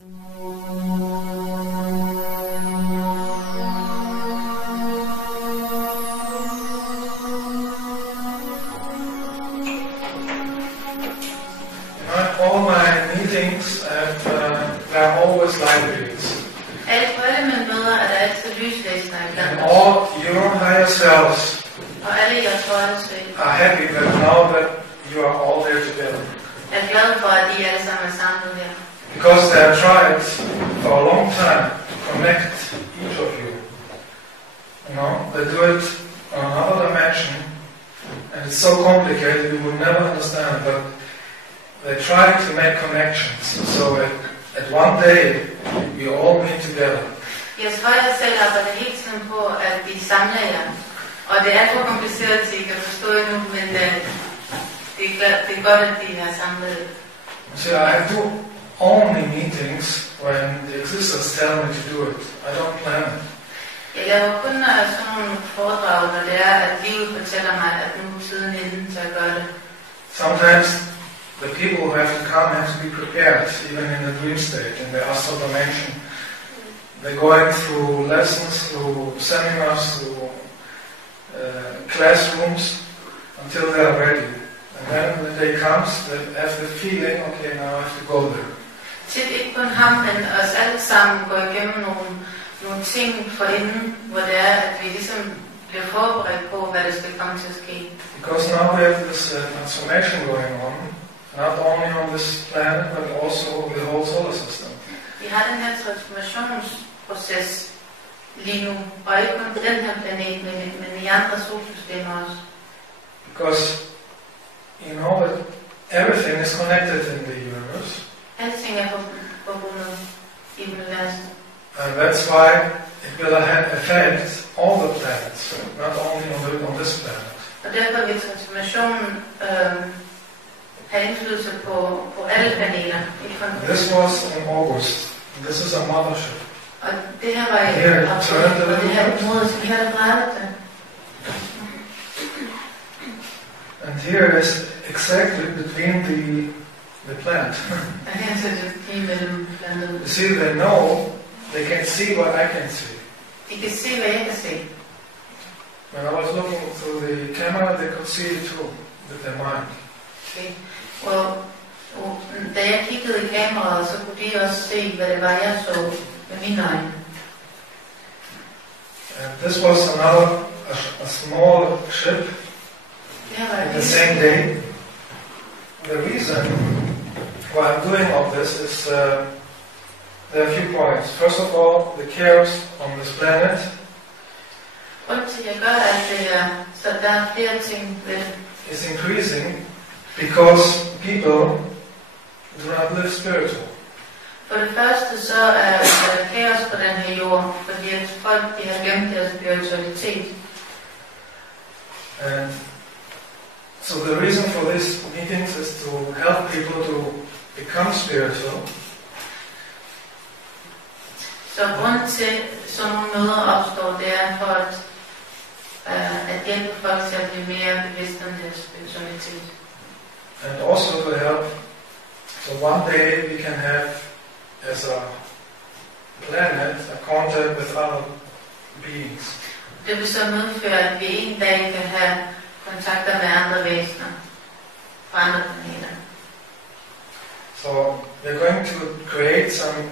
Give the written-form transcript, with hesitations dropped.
All my meetings there are always libraries. På alle mine møder er der altid lyslæsere And iblandt all your higher selves og alle jeres højere selv are happy that now that you are all there together. er glade for, at I alle sammen er samlet her. Because they have tried for a long time to connect each of you. You know, they do it on another dimension, and it's so complicated you would never understand, but they try to make connections, so at one day we all meet together. Jeres højere selv arbejder hele tiden på, at vi samler jer. Og det er for kompliceret, at I kan forstå endnu, men det er godt, at de er samlet. So I do only meetings when the existence tell me to do it. I don't plan it. Jeg laver kun sådan nogle foredrag, når det er, at livet fortæller mig, at nu er tiden inden til at gøre det. Sometimes the people who have to come have to be prepared, even in the dream state, in the astral dimension. They're going through lessons, through seminars, through classrooms, until they are ready. And then when the day comes, they have the feeling, okay, now I have to go there. Tit ikke kun ham, men os alle sammen går igennem nogle ting forinden, hvor det er, at vi ligesom bliver forberedt på, hvad der skal komme til at ske. Because now we have this transformation going on, not only on this planet, but also the whole solar system. Vi har den her transformationsproces lige nu, og ikke kun på den her planet, men i andre solsystemer også. Because you know that everything is connected in the universe. Alting er forbundet i universet. And that's why it will affect all the planets, not only on this planet. Og derfor vil transformationen have indflydelse på alle planeter. This was in August. This is a mothership. Og det her var i august, og det her modet, her er brættet. And here is exactly between the plant. Og her er det lige mellem plantet. You see, they know, they can see what I can see. De kan se, hvad jeg kan se. When I was looking through the camera, they could see it too, with their mind. Okay. Og da jeg kiggede i kameraet, så kunne de også se, hvad det var, jeg så med mine øjne. And this was a small ship in the same day. The reason why I'm doing all this is there are a few points. First of all, the chaos on this planet. Grunden til, at jeg gør alt det her, så der er flere ting ved det. Is increasing because people do not live spiritual. For det første så er der kaos på den her jord, fordi at folk de har glemt deres spiritualitet. And so the reason for these meetings is to help people to become spiritual. Så grunden til sådan nogle møder opstår, det er for at hjælpe folk til at blive mere bevidste om deres spiritualitet. And also to help, so one day we can have, as a planet, a contact with other beings. Det vil så medføre, at vi en dag kan have kontakter med andre væsener fra andre planeter. So we're going to create some